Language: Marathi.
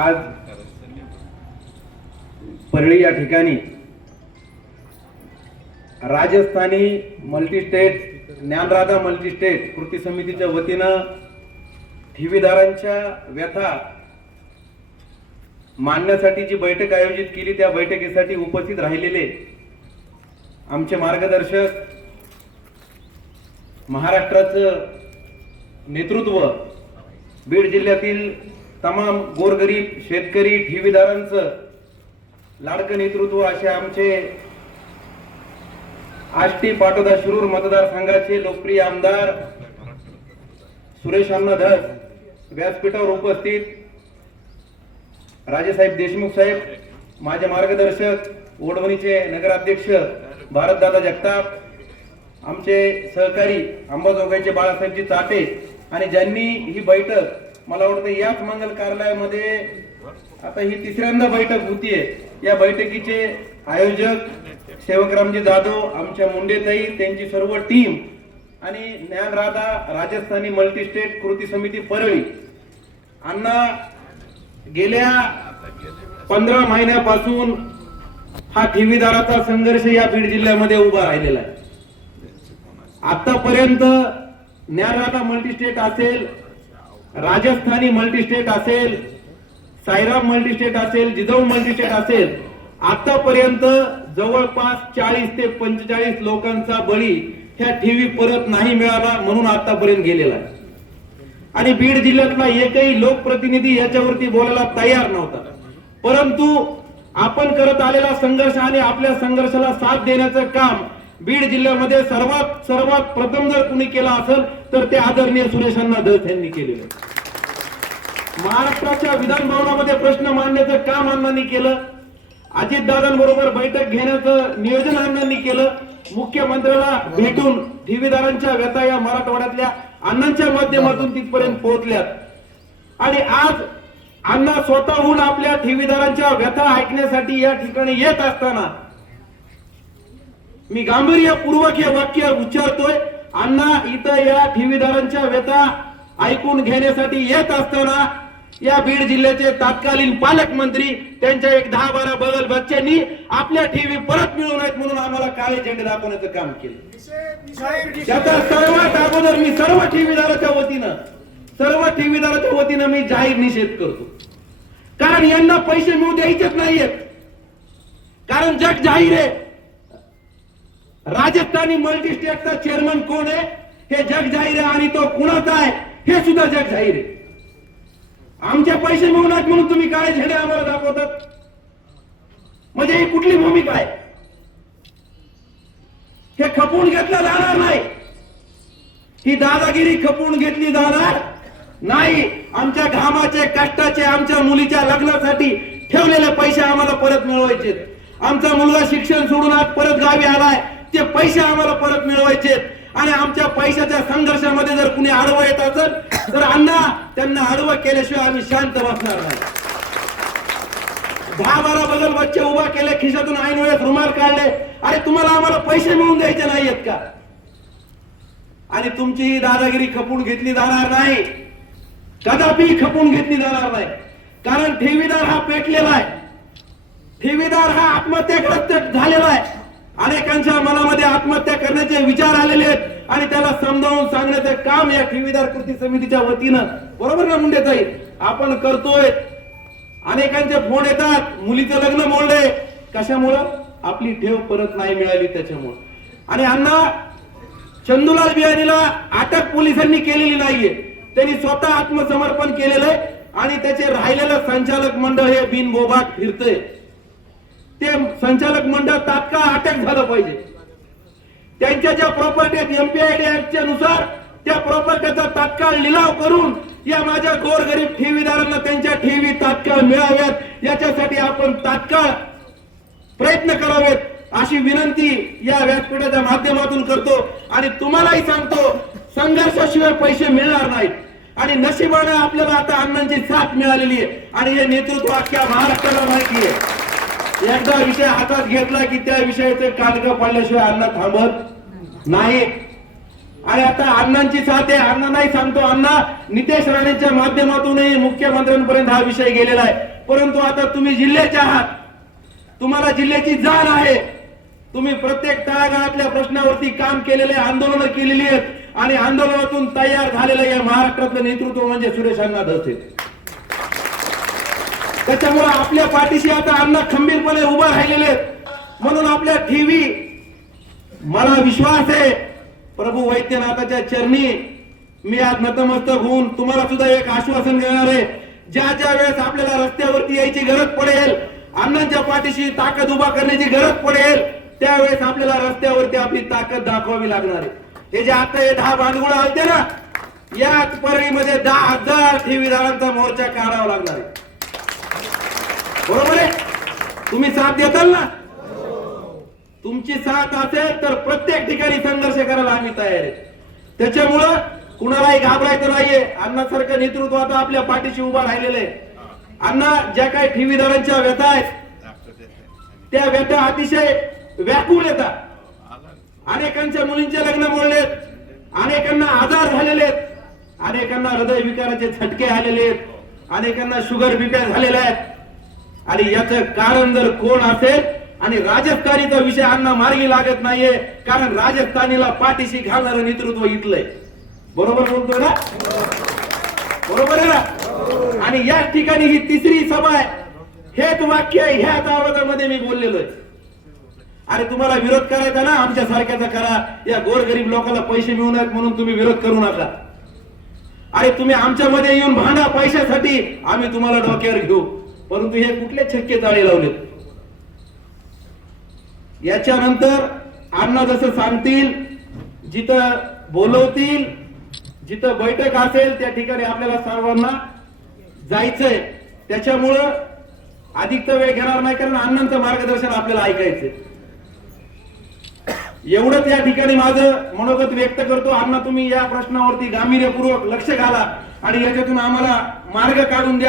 आज परळी या ठिकाणी राजस्थानी मल्टीस्टेट ज्ञानराधा मल्टीस्टेट कृती समितीच्या वतीनं ठेवीदारांच्या व्यथा मांडण्यासाठी जी बैठक आयोजित केली त्या बैठकीसाठी उपस्थित राहिलेले आमचे मार्गदर्शक महाराष्ट्राचं नेतृत्व बीड जिल्ह्यातील तमाम गोरगरीब शेतकरी ठेवीदारांचं लाडकं नेतृत्व असे आमचे आष्टी पाटोदा शिरूर मतदारसंघाचे लोकप्रिय आमदार सुरेश अण्णा धस व्यासपीठावर उपस्थित राजेसाहेब देशमुख साहेब माझे मार्गदर्शक ओढवणीचे नगराध्यक्ष भारतदादा जगताप आमचे सहकारी अंबाजोगाईचे बाळासाहेबजी चाटे आणि ज्यांनी ही बैठक मला वाटतं याच मंगल कार्यालयामध्ये आता ही तिसऱ्यांदा बैठक होतीये. या बैठकीचे आयोजक सेवकरामजी जाधव आमच्या मुंडेताई त्यांची सर्व टीम आणि ज्ञानराधा राजस्थानी मल्टीस्टेट कृती समिती परळी. अण्णा गेल्या पंधरा महिन्यापासून हा ठेवीदाराचा संघर्ष या बीड जिल्ह्यामध्ये उभा राहिलेला आहे. आतापर्यंत ज्ञानराधा मल्टीस्टेट असेल राजस्थानी मल्टीस्टेट असेल सायराम मल्टीस्टेट असेल जिजाऊ मल्टीस्टेट असेल आतापर्यंत जवळपास चाळीस ते पंचेचाळीस लोकांचा बळी ह्या ठेवी परत नाही मिळाला म्हणून आतापर्यंत गेलेला आहे. आणि बीड जिल्ह्यातला एकही लोकप्रतिनिधी याच्यावरती बोलायला तयार नव्हता. परंतु आपण करत आलेला संघर्ष आणि आपल्या संघर्षाला साथ देण्याचं काम बीड जिल्ह्यामध्ये सर्वात सर्वात प्रथम जर कुणी केला असेल तर ते आदरणीय सुरेशांना दस यांनी केलेलं महाराष्ट्राच्या विधान भवनामध्ये प्रश्न मांडण्याचं काम अण्णांनी केलं. अजितदादांबरोबर बैठक घेण्याचं नियोजन अण्णांनी केलं. मुख्यमंत्र्याला भेटून ठेवीदारांच्या व्यथा या मराठवाड्यातल्या अण्णांच्या माध्यमातून तिथपर्यंत पोहोचल्यात. आणि आज अण्णा स्वतःहून आपल्या ठेवीदारांच्या व्यथा ऐकण्यासाठी या ठिकाणी येत असताना मी गांभीर्यपूर्वक हे वाक्य उच्चारतोय. अण्णा इथं या ठेवीदारांच्या व्यथा ऐकून घेण्यासाठी येत असताना या बीड जिल्ह्याचे तत्कालीन पालकमंत्री त्यांच्या एक दहा बारा बगल बच्च्यांनी आपल्या ठेवी परत मिळू नयेत म्हणून आम्हाला काळे झेंडे दाखवण्याचं काम केलं. त्याचा सर्वात अगोदर मी सर्व ठेवीदाराच्या वतीनं सर्व ठेवीदाराच्या वतीनं मी जाहीर निषेध करतो. कारण यांना पैसे मिळू द्यायचेच नाहीयेत. कारण जग जाहीर आहे. राजस्थानी मल्टी स्टेटचा चेअरमन कोण आहे? हे जग जाहीर आहे आणि तो कुणाचा आहे? हे सुद्धा जग जाहीर आहे. आमचे पैसे मिळून आहेत म्हणून तुम्ही काळे झेडे आम्हाला दाखवतात. म्हणजे ही कुठली भूमिका आहे? हे खपून घेतलं जाणार नाही. ही दादागिरी खपून घेतली जाणार नाही. आमच्या घामाचे कष्टाचे आमच्या मुलीच्या लग्नासाठी ठेवलेले पैसे आम्हाला परत मिळवायचे आमचा मुलगा शिक्षण सोडून आज परत गावी आलाय. ते पैसे आम्हाला परत मिळवायचे आणि आमच्या पैशाच्या संघर्षामध्ये जर कुणी आडवं येत असेल तर अण्णा त्यांना आडवं केल्याशिवाय आम्ही शांत बसणार नाही. दहा बारा बदल बच्चे उभा केले खिशातून ऐन वेळेस रुमाल काढले. अरे तुम्हाला आम्हाला पैसे मिळून द्यायचे नाहीयेत का? आणि तुमची ही दादागिरी खपून घेतली जाणार नाही. कदापि खपून घेतली जाणार नाही. कारण ठेवीदार हा पेटलेला आहे. ठेवीदार हा आत्महत्या झालेला अनेकांच्या मनामध्ये आत्महत्या करण्याचे विचार आलेले आहेत आणि त्याला समजावून सांगण्याचं काम या ठेवीदार कृती समितीच्या वतीनं बरोबर ना मुंडेताई आपण करतोय. अनेकांचे फोन येतात. मुलीचं लग्न मोडले कशामुळं? आपली ठेव परत नाही मिळाली त्याच्यामुळं. आणि अण्णा चंदूलाल बियाणीला अटक पोलिसांनी केलेली नाहीये. त्यांनी स्वतः आत्मसमर्पण केलेलं आहे आणि त्याचे राहिलेलं संचालक मंडळ हे बिनबोबाट फिरतंय. ते संचालक मंडळ तात्काळ अटक झालं पाहिजे. त्यांच्या ज्या प्रॉपर्टी एमपीआयडी ऍक्टच्या नुसार त्या प्रॉपर्टीचा तात्काळ लिलाव करून या माझ्या गोरगरीब ठेवीदारांना त्यांच्या ठेवी तात्काळ मिळाव्यात. याच्यासाठी आपण तात्काळ प्रयत्न करावेत अशी विनंती या व्यासपीठाच्या माध्यमातून करतो. आणि तुम्हालाही सांगतो संघर्षाशिवाय पैसे मिळणार नाहीत. आणि नशिबाने आपल्याला आता अण्णांची साथ मिळालेली आहे. आणि हे नेतृत्व अख्ख्या महाराष्ट्राला माहिती आहे. एकदा विषय हातात घेतला की त्या विषयाचे कानग पडल्याशिवाय अण्णा थांबत नाही. आणि आता अण्णांची साथ आहे. अण्णा नाही सांगतो. अण्णा नितेश राणेंच्या माध्यमातूनही मुख्यमंत्र्यांपर्यंत हा विषय गेलेला आहे. परंतु आता तुम्ही जिल्ह्याचे आहात. तुम्हाला जिल्ह्याची जाण आहे. तुम्ही प्रत्येक तळागाळातल्या प्रश्नावरती काम केलेले आंदोलनं केलेली आहेत. आणि आंदोलनातून तयार झालेलं या महाराष्ट्रातलं नेतृत्व म्हणजे सुरेश अण्णा धसे. त्याच्यामुळे आपल्या पाठीशी आता अण्णा खंबीरपणे उभा राहिलेले आहेत. म्हणून आपल्या ठेवी मला विश्वास आहे. प्रभू वैद्यनाथाच्या चरणी मी आज नतमस्तक होऊन तुम्हाला सुद्धा एक आश्वासन देणार आहे. ज्या ज्या वेळेस आपल्याला रस्त्यावरती यायची गरज पडेल अण्णांच्या पाठीशी ताकद उभा करण्याची गरज पडेल त्यावेळेस आपल्याला रस्त्यावरती आपली ताकद दाखवावी लागणार आहे. हे जे आता हे दहा भांडगुळ होते ना याच परळीमध्ये दहा हजार ठेवीदारांचा मोर्चा काढावा लागणार आहे. बरोबर आहे? तुम्ही साथ देताल ना? तुमची साथ असेल तर प्रत्येक ठिकाणी संघर्ष करायला आम्ही तयार आहे. त्याच्यामुळं कुणालाही घाबरायचं नाहीये. अण्णासारखं नेतृत्व आता आपल्या पाठीशी उभा राहिलेलं आहे. अण्णा ज्या काही ठेवीदारांच्या व्यथा आहेत त्या व्यथा अतिशय व्याकुळ येतात अनेकांच्या मुलींचे लग्न मोडलेत अनेकांना आजार झालेले आहेत. अनेकांना हृदय विकाराचे झटके आलेले आहेत. अनेकांना शुगर बीपी झालेल्या आहेत आणि याचं कारण जर कोण असेल आणि राजस्थानीचा विषय अण्णा मार्गी लागत नाहीये कारण राजस्थानीला पाठीशी घालणारं नेतृत्व इथलंय. बरोबर बोलतोय ना? बरोबर आहे ना? आणि या ठिकाणी ही तिसरी सभा आहे. हेच वाक्य ह्याच आवाजामध्ये मी बोललेलो आहे. अरे तुम्हाला विरोध करायचा ना आमच्या सारख्याचा करा. या गोरगरीब लोकांना पैसे मिळू नयेत म्हणून तुम्ही विरोध करू नका. अरे तुम्ही आमच्यामध्ये येऊन भांडा पैशासाठी आम्ही तुम्हाला डोक्यावर घेऊ. परंतु हे कुठले छक्के जाळे लावलेत? याच्यानंतर अण्णा जसं सांगतील जिथं बोलवतील जिथं बैठक असेल त्या ठिकाणी आपल्याला सर्वांना जायचंय. त्याच्यामुळं अधिकचा वेळ घेणार नाही कारण अण्णांचं मार्गदर्शन आपल्याला ऐकायचंय. एवढंच या ठिकाणी माझं मनोगत व्यक्त करतो. अण्णा तुम्ही या प्रश्नावरती गांभीर्यपूर्वक लक्ष घाला आणि याच्यातून आम्हाला मार्ग काढून द्या.